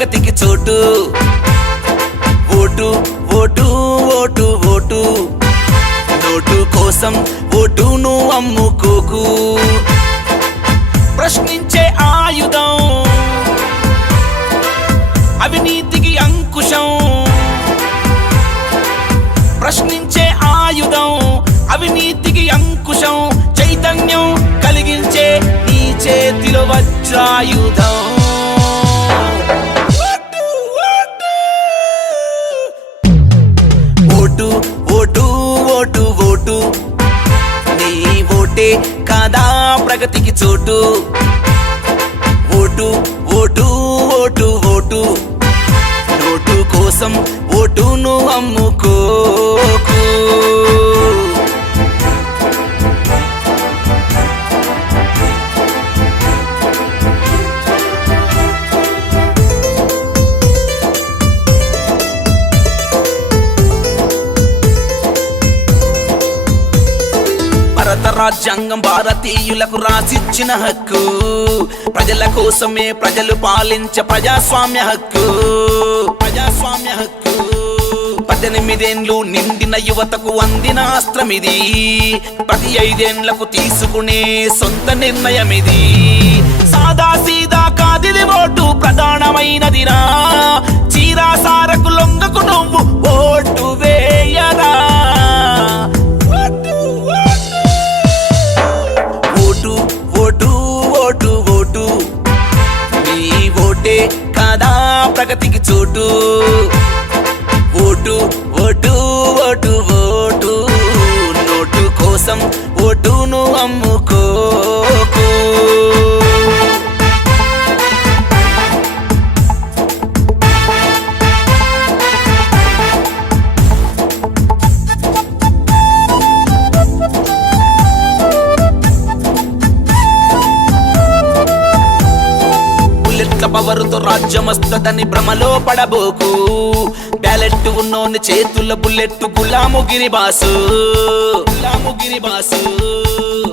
ప్రగతికి చోటు. Vote vote vote vote, note కోసం ఓటును అమ్ముకోకు. ప్రశ్నించే ఆయుధం, అవినీతికి అంకుశం. ప్రశ్నించే ఆయుధం, అవినీతికి అంకుశం. చైతన్యం కలిగించే నీ చేతిలో వజ్రాయుధం. ఓటు ఓటు ఓటు ఓటు, నీ ఓటే కాదా ప్రగతికి చోటు. Vote vote vote vote, note కోసం ఓటును అమ్ముకోకు. భారత రాజ్యాంగం భారతీయులకు రాసిచ్చిన హక్కు. ప్రజల కోసమే ప్రజలు పాలించే ప్రజాస్వామ్య హక్కు. ప్రజాస్వామ్య హక్కు 18 ఏండ్లు నిండిన యువతకు అందిన అస్త్రమిది. ప్రతి 5 ఏండ్లకు తీసుకునే సొంత నిర్ణయమిది. సాదా సీదా కాదిది ఓటు, ప్రధానమైనదిరా. చీరాసారకు లొంగకు నువ్వు ఓటు వేయరా. ఓటు ఓటు ఓటు ఓటు, నీ ఓటే కాదా ప్రగతికి చోటు. Vote vote vote vote, note కోసం ఓటును అమ్ముకోకు. పవరుతో రాజ్యమస్తదని భ్రమలో పడబోకు. బ్యాలెట్ ఉన్నోని చేతుల బుల్లెట్ గులాముగిరి బాసు. గులాముగిరి బాసు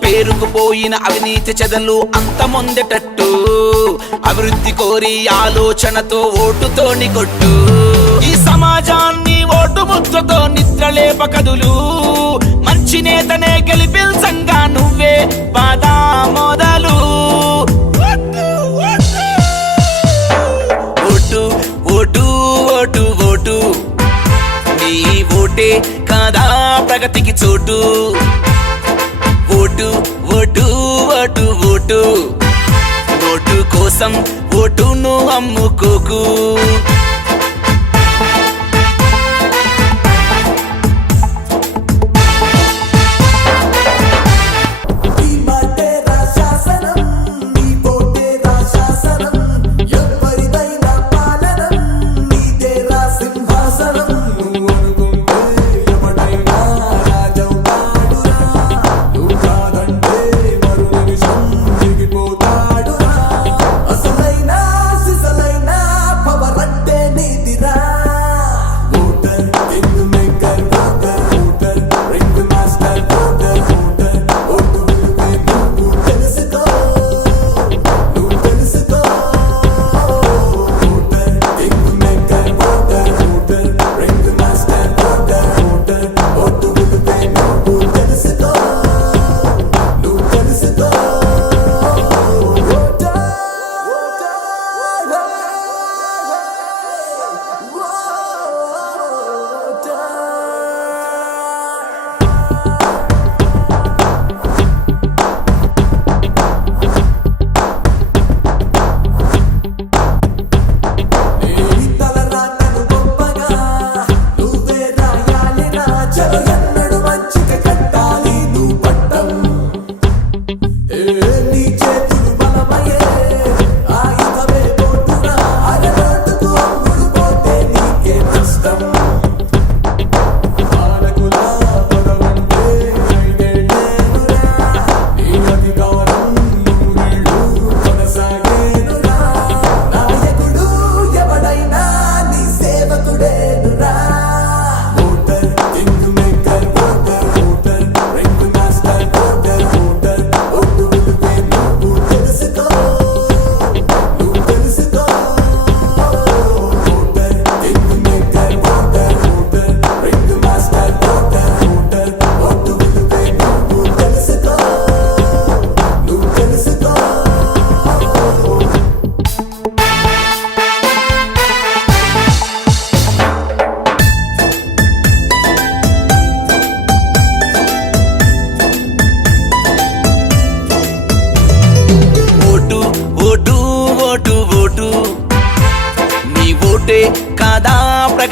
పేరుకు పోయిన అవినీతి చెదలు అంతమొందేటట్టు. అభివృద్ధి కోరి ఆలోచనతో ఓటుతోని కొట్టు. ఈ సమాజాన్ని ఓటు ముద్రతో నిద్రలేప కదులు. మంచి నేతనే గెలిపించంగా నువ్వే బాధా మొదలు. ఓటు ఓటు ఓటు, నీ ఓటే కాదా ప్రగతికి చోటు. Vote vote vote vote, note కోసం ఓటును అమ్ముకోకు.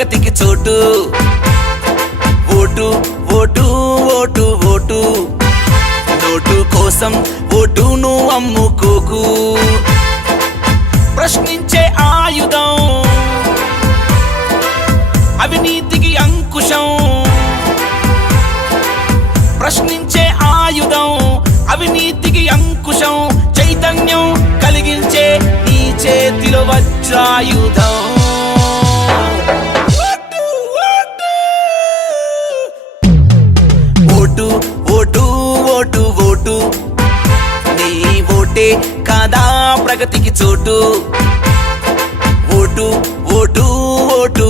ప్రగతికి చోటు vote vote vote vote note కోసం ఓటును అమ్ముకోకు ప్రశ్నించే ఆయుధం అవినీతికి అంకుశం ప్రశ్నించే ఆయుధం అవినీతికి అంకుశం చైతన్యం కలిగించే నీ చేతిలో వజ్రాయుధం ఓటు ఓటు ఓటు ఓటు నీ ఓటే కాదా ప్రగతికి చోటు ఓటు ఓటు ఓటు